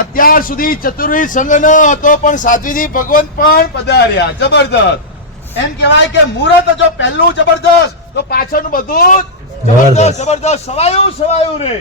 અત્યાર સુધી ચતુર્વી સંઘ ન હતો પણ સાધ્વીજી ભગવંત પણ પધાર્યા. જબરદસ્ત એમ કહેવાય કે મુહૂર્ત જો પહેલું જબરદસ્ત તો પાછળનું બધું જબરદસ્ત જબરદસ્ત સવાયું સવાયું રે.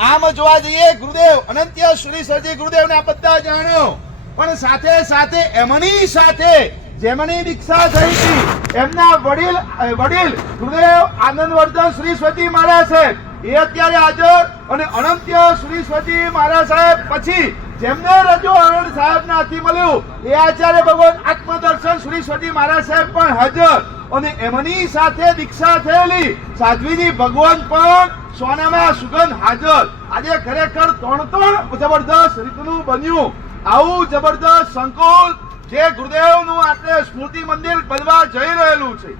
આમ જોવા જઈએ ગુરુદેવ અનંત્ય શ્રી સરજી ગુરુદેવ ને આ બધા જાણ્યો. પણ સાથે સાથે એમની સાથે જેમની દીક્ષા થઈ હતી એમના વડીલ વડીલ ગુરુદેવ આનંદવર્ધન શ્રી સ્વતી મહારાજ સાહેબ એ અત્યારે હાજર અને અનંત્ય શ્રી સ્વતી મહારાજ સાહેબ પછી જેમને રજો અરણ સાહેબ હાથી મળ્યું, એ આચાર્ય ભગવાન આત્મદર્શન શ્રી સ્વતી મહારાજ સાહેબ પણ હાજર અને એમની સાથે દીક્ષા થયેલી સાધ્વીજી ભગવાન પણ સોનામાં સુગંધ હાજર. આજે ખરેખર ત્રણ ત્રણ જબરદસ્ત રીતનું બન્યું. આવું જબરદસ્ત સંકુલ જે ગુરુદેવનું આપણે સ્મૃતિ મંદિર બનવા જઈ રહેલું છે.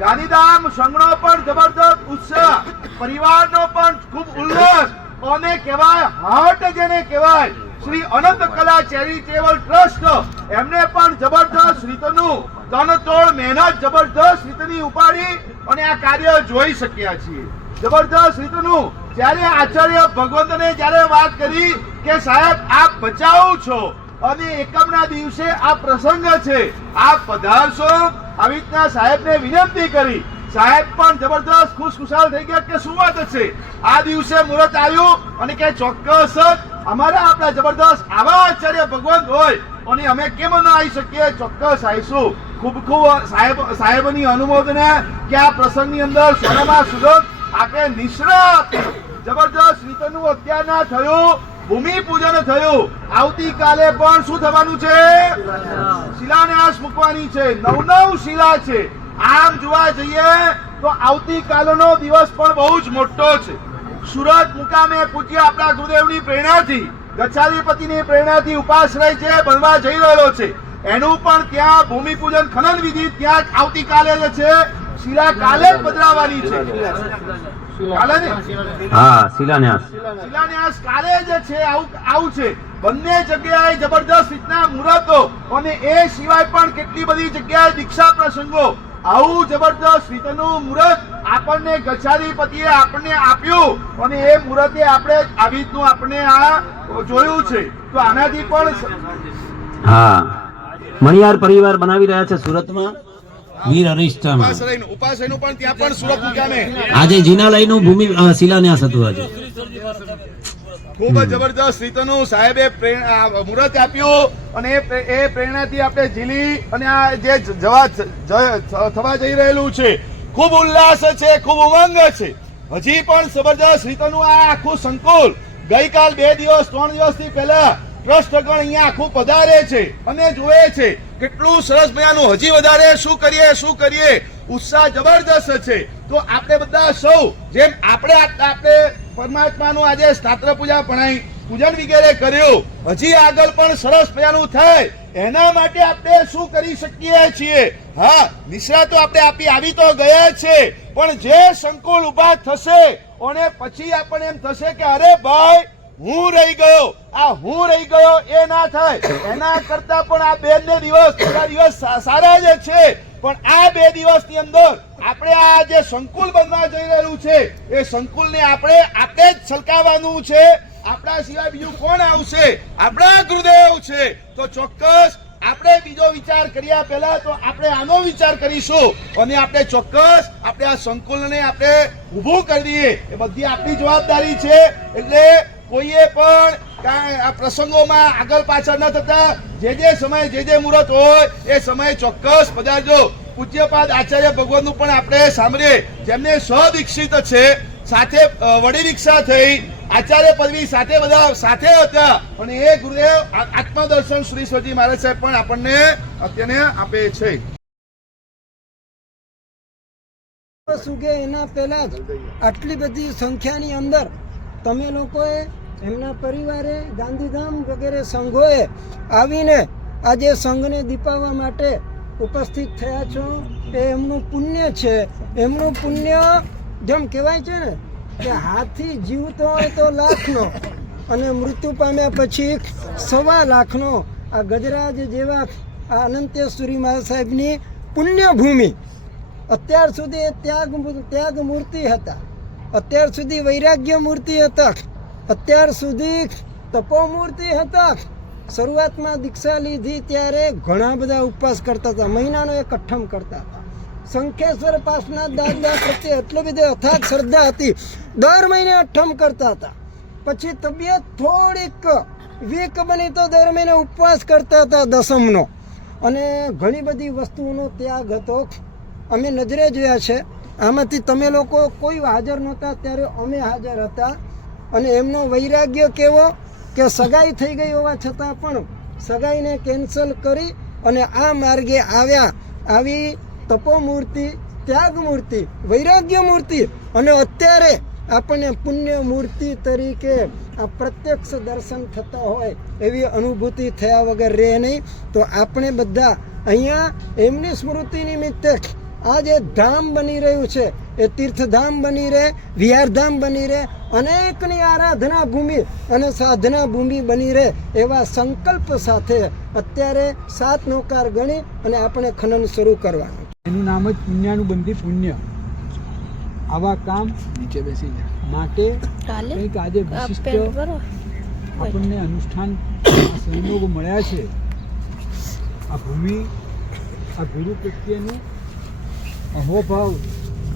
ગાંધીધામ સંઘનો પણ જબરદસ્ત ઉત્સાહ. પરિવારનો પણ ખૂબ ઉલ્લાસ. અને કહેવાય? હાર્ટ જેને કહેવાય. શ્રી અનંત કલા ચેરિટેબલ ટ્રસ્ટ. એમને પણ જબરદસ્ત રીતનું તનતોડ મહેનત જબરદસ્ત રીતની ઉપાડી અને આ કાર્ય જોઈ શક્યા છીએ. જબરદસ્ત રીતનું. જ્યારે આચાર્ય ભગવંતને જ્યારે વાત કરી કે સાહેબ, આપ બચાવ છો અને એકમના દિવસે આ પ્રસંગ છે. આ પધારશો આવી રીતના સાહેબને વિનંતી કરી. સાહેબ પણ જબરદસ્ત ખુશખુશાલ થઈ ગયા કે શું વાત છે? આ દિવસે મુહૂર્ત આવ્યું અને કે ચોક્કસ અમારા આપણા જબરદસ્ત આવા આચાર્ય ભગવાન હોય અને અમે કેમ ન આવી શકીએ? ચોક્કસ આવીશું. ખૂબ ખૂબ સાહેબ, સાહેબની અનુમોદને કે આ પ્રસંગની અંદર સોનામાં સુગંધ આપણે આપી જબરદસ્ત રીતનું અત્યારના થયું. ભૂમિ પૂજન થયું. આવતીકાલે પણ શું થવાનું છે? શિલાન્યાસ મૂકવાની છે. નવ નવ શિલા છે. આમ જોવા જઈએ તો આવતીકાલનો દિવસ પણ બહુ જ મોટો છે. સુરત મુકામે પૂજ્ય આપણા ગુરુદેવની પ્રેરણાથી, ગચ્છાધિપતિની પ્રેરણાથી ઉપાશ્રય છે બનવા જઈ રહ્યો છે, એનું પણ ત્યાં ભૂમિ પૂજન ખનન વિધિ ત્યાં આવતીકાલે જે છે, શિલા કાલે જ બદલાવાની છે. હા શિલાન્યાસ. શિલાન્યાસ કાલે જે છે આવું આવું છે. બંને જગ્યાએ જબરદસ્ત રીતના મુહૂર્તો અને એ સિવાય પણ કેટલી બધી જગ્યાએ દીક્ષા પ્રસંગો. આવું જબરદસ્ત રીતનું મુહૂર્ત આપણને ગચ્છાધિપતિએ આપણને આપ્યું અને એ મુહૂર્તે આપણે આવી રીતનું આપણે આ જોયું છે. તો આનાથી પણ હા. મણિયાર પરિવાર બનાવી રહ્યા છે સુરતમાં. વીર અરિષ્ટામાં ઉપાશ્રયનું પણ ત્યાં પણ સુરત મુકામે આજે જીનાલયનું ભૂમિ શિલાન્યાસ હતું આજે. ખૂબ જ જબરદસ્ત રીતનું સાહેબે મુહૂર્ત આપ્યું અને એ પ્રે- એ પ્રેરણાથી આપણે ઝીલી અને આ જે જવા થવા જઈ રહેલું છે ખૂબ ઉલ્લાસ છે ખૂબ ઉમંગ છે. હજી પણ જબરદસ્ત રીતનું આ આખું સંકુલ ગઈકાલ બે દિવસ ત્રણ દિવસથી પહેલા ટ્રસ્ટગણ અહીંયા આખું પધારે છે અને જોવે છે કેટલું સરસ મજાનું. હજી વધારે શું કરીએ શું કરીએ? ઉત્સાહ જબરદસ્ત છે. તો આપણે બધા સૌ, જેમ આપણે આપણે પરમાત્માનું આજે સ્નાત્ર પૂજા ભણાઈ, પૂજન વગેરે કર્યું, હજી આગળ પણ સરસ મજાનું થાય. એના માટે આપણે શું કરી શકીએ છીએ? હા નિષ્ણાતો આપણે આપી આવી તો ગયા છે, પણ જે સંકુલ ઊભા થશે અને પછી આપણને એમ થશે કે, અરે ભાઈ હું રહી ગયો. આ હું રહી ગયો એ ના થાય. એના કરતા પણ આ બે ને દિવસ, થોડા દિવસ સારા જ છે. પણ આ બે દિવસની અંદર આપણે આ જે સંકુલ બનવા જઈ રહેલું છે, એ સંકુલને આપણે આપણે જ છલકાવવાનું છે. આપણા સિવાય બીજું કોણ આવશે? આપણા ગુરુદેવ છે. તો ચોક્કસ આપણે બીજો વિચાર કર્યા પહેલા તો આપણે આનો વિચાર કરીશું. અને આપણે ચોક્કસ આપણે આ સંકુલને આપણે ઊભું કરી દઈએ. એ બધી આપણી જવાબદારી છે. એટલે કોઈએ પણ આ પ્રસંગોમાં આગળ પાછળ ન થતા. જે જે સમયે જે જે મુહૂર્ત હોય, એ સમયે ચોક્કસ પધારજો. પૂજ્યપાદ આચાર્ય ભગવાનનું પણ આપણે સાંભળીએ. જેમને સદીક્ષિત છે, સાથે વડી દીક્ષા થઈ, આચાર્ય પદવી સાથે બધા સાથે હતા. અને એ ગુરુદેવ આત્મદર્શન શ્રી સ્વજી મહારાજ સાહેબ પણ આપણને અત્યારે આપે છે. સુગે એના પહેલા જ આટલી બધી સંખ્યાની અંદર તમે લોકોએ એમના પરિવારે ગાંધીધામ વગેરે સંઘોએ આવીને આજે સંઘને દીપાવવા માટે ઉપસ્થિત થયા છો. એ એમનું પુણ્ય છે. એમનું પુણ્ય જેમ કહેવાય છે ને કે હાથી જીવતો હોય તો લાખનો અને મૃત્યુ પામ્યા પછી સવા લાખનો આ ગજરાજ જેવા આ અનંતેશ્વરી મહારાજ સાહેબની પુણ્યભૂમિ. અત્યાર સુધી ત્યાગ ત્યાગ મૂર્તિ હતા. અત્યાર સુધી વૈરાગ્ય મૂર્તિ હતા. અત્યાર સુધી તપોમૂર્તિ હતા. શરૂઆતમાં દીક્ષા લીધી ત્યારે ઘણા બધા ઉપવાસ કરતા હતા. મહિનાનો એક અઠ્ઠમ કરતા હતા. શંખેશ્વર પાસના દાદા પ્રત્યે એટલો બધો અથાગ શ્રદ્ધા હતી. દર મહિને અઠ્ઠમ કરતા હતા. પછી તબિયત થોડીક વીક બની તો દર મહિને ઉપવાસ કરતા હતા દસમનો. અને ઘણી બધી વસ્તુઓનો ત્યાગ હતો. અમે નજરે જોયા છે. આમાંથી તમે લોકો કોઈ હાજર નહોતા, ત્યારે અમે હાજર હતા. અને એમનો વૈરાગ્ય કેવો કે સગાઈ થઈ ગઈ હોવા છતાં પણ સગાઈને કેન્સલ કરી અને આ માર્ગે આવ્યા. આવી તપોમૂર્તિ ત્યાગ મૂર્તિ વૈરાગ્ય મૂર્તિ અને અત્યારે આપણને પુણ્ય મૂર્તિ તરીકે આ પ્રત્યક્ષ દર્શન થતા હોય એવી અનુભૂતિ થયા વગર રહે નહીં. તો આપણે બધા અહીંયા એમની સ્મૃતિ નિમિત્તે આ જે ધામ બની રહ્યું છે. એ તીર્થધામ બની રહે વિહારધામ બની રહે અનેકની આરાધના ભૂમિ અને સાધના ભૂમિ બની રહે એવા સંકલ્પ સાથે અત્યારે સાત નોકાર ગણી અને આપણે ખનન શરૂ કરવાનું. એનું નામ જ પુણ્યાનું બંધી પુણ્ય. આવા કામ નીચે બેસી જાય માટે કંઈક આજે વિશિષ્ટ આપણને અનુષ્ઠાન સહયોગ મળ્યા છે. આ ભૂમિ આ ગુરુ પ્રત્યેનું અહોભાવ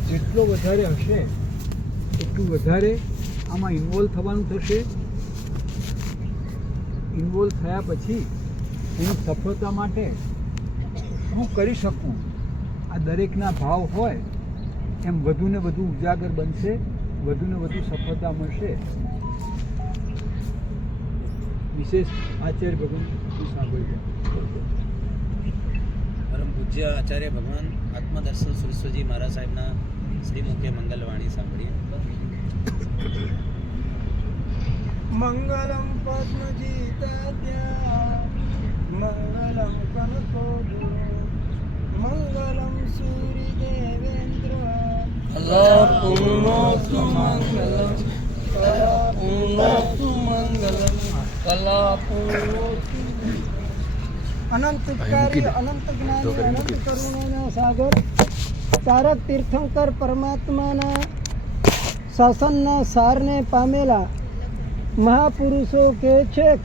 જેટલો વધારે હશે, એટલું વધારે આમાં ઇન્વોલ્વ થવાનું થશે. ઇન્વોલ્વ થયા પછી એની સફળતા માટે હું કરી શકું? આ દરેકના ભાવ હોય, એમ વધુ ને વધુ ઉજાગર બનશે, વધુ ને વધુ સફળતા મળશે. વિશેષ આચાર્ય ભગવાન સાંભળ્યું પરમ પૂજ્ય આચાર્ય ભગવાન આત્મદર્શન સુરસ્વજી મહારાજ સાહેબના શ્રી મુખ્ય મંગલવાણી સાંભળીએ. મંગલમ પદ્મજીતાત્યા મંગલમ કરતો મંગલમ સૂર્યદેવેન્દ્ર કલાપૂર્ણોસ્તુ મંગલમ સુમંગલમ કલા કલાપૂર્ણોસ્તુ અનંત અનંત જ્ઞાની અનંત કરુણાના સાગર. તારક તીર્થંકર પરમાત્માના શાસનના સારને પામેલા મહાપુરુષો કહે છે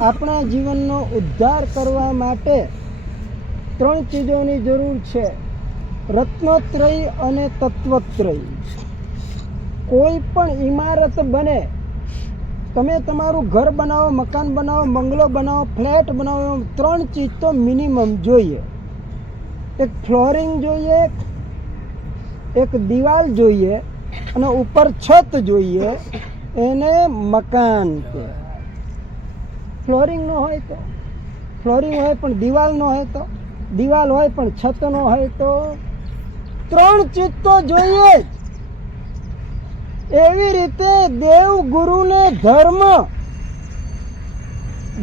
આપણા જીવનનો ઉદ્ધાર કરવા માટે ત્રણ ચીજોની જરૂર છે. રત્નોત્રય અને તત્વત્રય. કોઈ પણ ઇમારત બને તમે તમારું ઘર બનાવો, મકાન બનાવો, બંગલો બનાવો, ફ્લેટ બનાવો ત્રણ ચીજ તો મિનિમમ જોઈએ. એક ફ્લોરિંગ જોઈએ, એક દિવાલ જોઈએ અને ઉપર છત જોઈએ એને મકાન કે. ફ્લોરિંગ ન હોય તો, ફ્લોરિંગ હોય પણ દિવાલ ન હોય તો, દિવાલ હોય પણ છત ન હોય તો, ત્રણ ચીજ તો જોઈએ જ. એવી રીતે દેવ ગુરુને ધર્મ.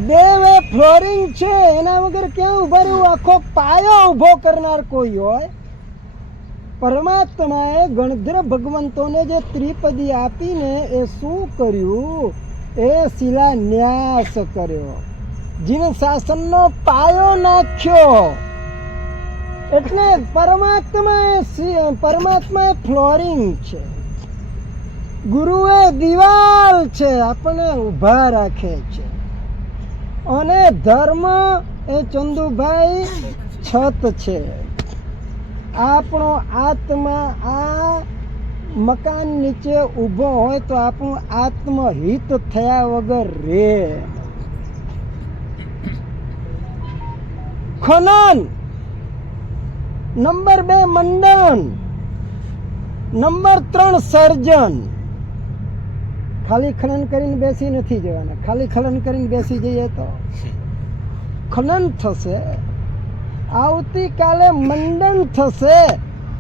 દેવ એ ફ્લોરિંગ છે, એના વગર ક્યાં ઊભા રહ્યું આખો પાયો ઊભો કરનાર કોઈ હોય. પરમાત્માએ ગણધર ભગવંતોને જે ત્રિપદી આપીને એ શું કર્યું? એ શિલાન્યાસ કર્યો. જીન શાસનનો પાયો નાખ્યો. એટલે પરમાત્મા એ પરમાત્મા ફ્લોરિંગ છે. ગુરુ એ દિવાલ છે આપણને ઊભા રાખે છે. અને ધર્મ એ ચંદુભાઈ છત છે. આપણો આત્મા આ મકાન નીચે ઊભો હોય તો આપણું આત્મહિત થયા વગર રે. ખનન. નંબર બે મંડન. નંબર ત્રણ સર્જન. ખાલી ખનન કરીને બેસી નથી જવાના. ખાલી ખનન કરીને બેસી જઈએ તો ખનન થશે, આવતીકાલે મંડન થશે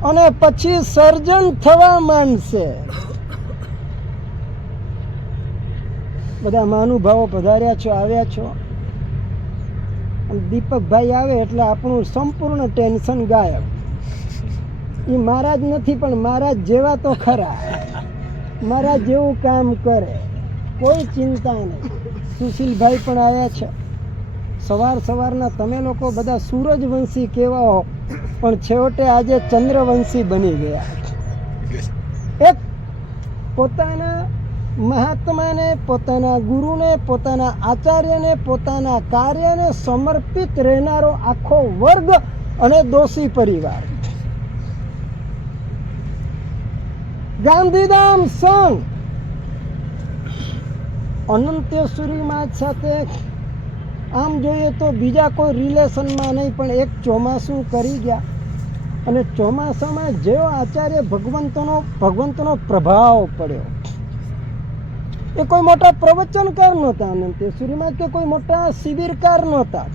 અને પછી સર્જન થવા માંડશે. બધા મહાનુભાવો પધાર્યા છો, આવ્યા છો. દીપકભાઈ આવે એટલે આપણું સંપૂર્ણ ટેન્શન ગાયબ. એ મહારાજ નથી, પણ મહારાજ જેવા તો ખરા. મહારાજ જેવું કામ કરે. કોઈ ચિંતા નહીં. સુશીલભાઈ પણ આવ્યા છે. સવાર સવારના તમે લોકો બધા સૂરજવંશી કેવા હો. પણ છેવટે આજે ચંદ્રવંશી બની ગયા. એક પોતાના મહાત્માને, પોતાના ગુરુને, પોતાના આચાર્યને, પોતાના કાર્યને સમર્પિત રહેનારો આખો વર્ગ અને દોષી પરિવાર. ગાંધીધામ સંઘ. અનંતેશ્વરી માત સાથે આમ જોઈએ તો બીજા કોઈ રિલેશનમાં નહીં, પણ એક ચોમાસું કરી ગયા. અને ચોમાસામાં જેવો આચાર્ય ભગવંતનો ભગવંતનો પ્રભાવ પડ્યો. એ કોઈ મોટા પ્રવચનકાર નહોતા અનંતેશ્વરીમાં કે કોઈ મોટા શિબિરકાર નહોતા.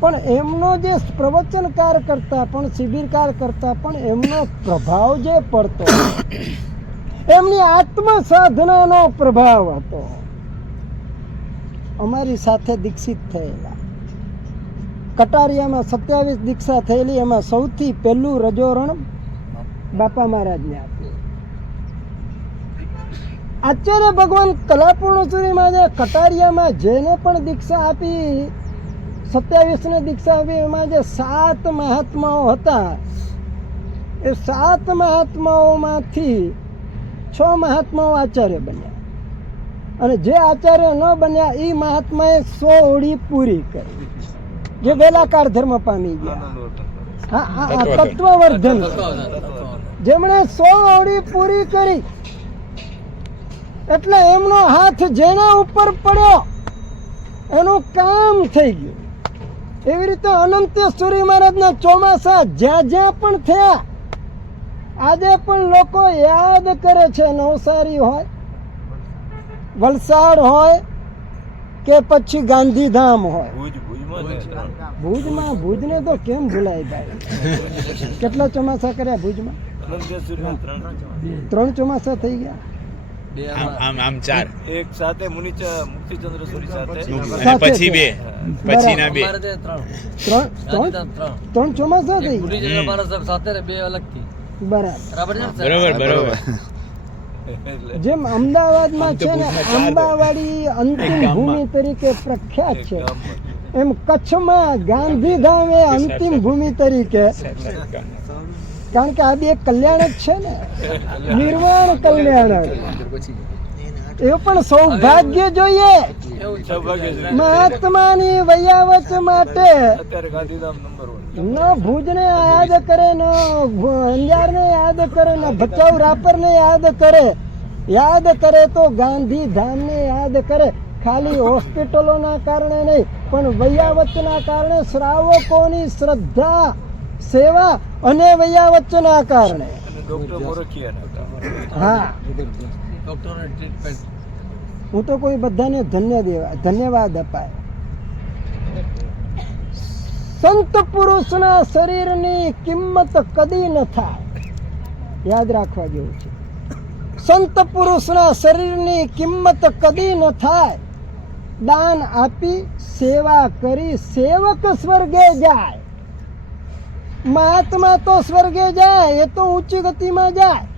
પણ એમનો જે પ્રવચનકાર કરતા, પણ શિબિરકાર કરતા, પણ એમનો પ્રભાવ જે પડતો, એમની આત્મ સાધનાનો પ્રભાવ હતો. અમારી સાથે દીક્ષિત થયેલા. કટારિયામાં સત્યાવીસ દીક્ષા થયેલી, એમાં સૌથી પહેલું રજોરણ બાપા મહારાજને આપ્યું. આચાર્ય ભગવાન કલાપૂર્ણ સુરીમાં કટારિયામાં જેને પણ દીક્ષા આપી સત્યાવીસને દીક્ષા આપી એમાં જે સાત મહાત્માઓ હતા એ સાત મહાત્માઓમાંથી છ મહાત્માઓ આચાર્ય બન્યા. અને જે આચાર્ય ન બન્યા એ મહાત્માએ સો ઓળી પૂરી કરી. જે વેલાકાર ધર્મ પામી ગયા. હા હા હા, તત્વવર્ધન. જેમણે સો ઓળી પૂરી કરી એટલે એમનો હાથ જેના ઉપર પડ્યો એનું કામ થઈ ગયું. એવી રીતે અનંતેશ્વરી મહારાજના ચોમાસા જ્યાં જ્યાં પણ થયા આજે પણ લોકો યાદ કરે છે નવસારી હોય વલસાડ હોય કે પછી ગાંધીધામ હોય. ભુજમાં ભુજને તો કેમ ભૂલાય ભાઈ? કેટલા ચોમાસા કર્યા ભુજમાં? ત્રણ ચોમાસા થઈ ગયા. આમ આમ. ચાર. એક સાથે મુનિચ મુક્તિચંદ્ર સુરી સાથે. અને પછી બે. પછીના બે. ત્રણ. ત્રણ ત્રણ? ચોમાસા થઈ? ગયા બરાબર. બરોબર બરોબર જેમ અમદાવાદમાં છે ને આંબાવાડી અંતિમ ભૂમિ તરીકે પ્રખ્યાત છે. એમ કચ્છમાં ગાંધીધામ એ અંતિમ ભૂમિ તરીકે કારણ કે આ બે કલ્યાણક છે ને. નિર્વાણ કલ્યાણક. એ પણ સૌભાગ્ય જોઈએ. મહાત્માની વયાવચ માટે ન ભુજને યાદ કરે ન અંજારને યાદ કરે ન ભચાઉ રાપરને યાદ કરે. યાદ કરે તો ગાંધીધામને યાદ કરે. ખાલી હોસ્પિટલોના કારણે નહીં પણ વયાવચના કારણે શ્રાવકોની શ્રદ્ધા સેવા અને વૈયા વચ્ચેના કારણે હા. હું તો કોઈ બધાને ધન્ય દેવા ધન્યવાદ અપાય. સંત પુરુષના શરીરની કિંમત કદી ન થાય. યાદ રાખવા જેવું છે. સંત પુરુષના શરીરની કિંમત કદી ન થાય. દાન આપી સેવા કરી સેવક સ્વર્ગે જાય. મહાત્મા તો સ્વર્ગે જાય એ તો ઉચ્ચ ગતિમાં જાય.